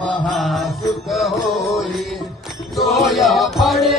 महासुख होई जोया फळे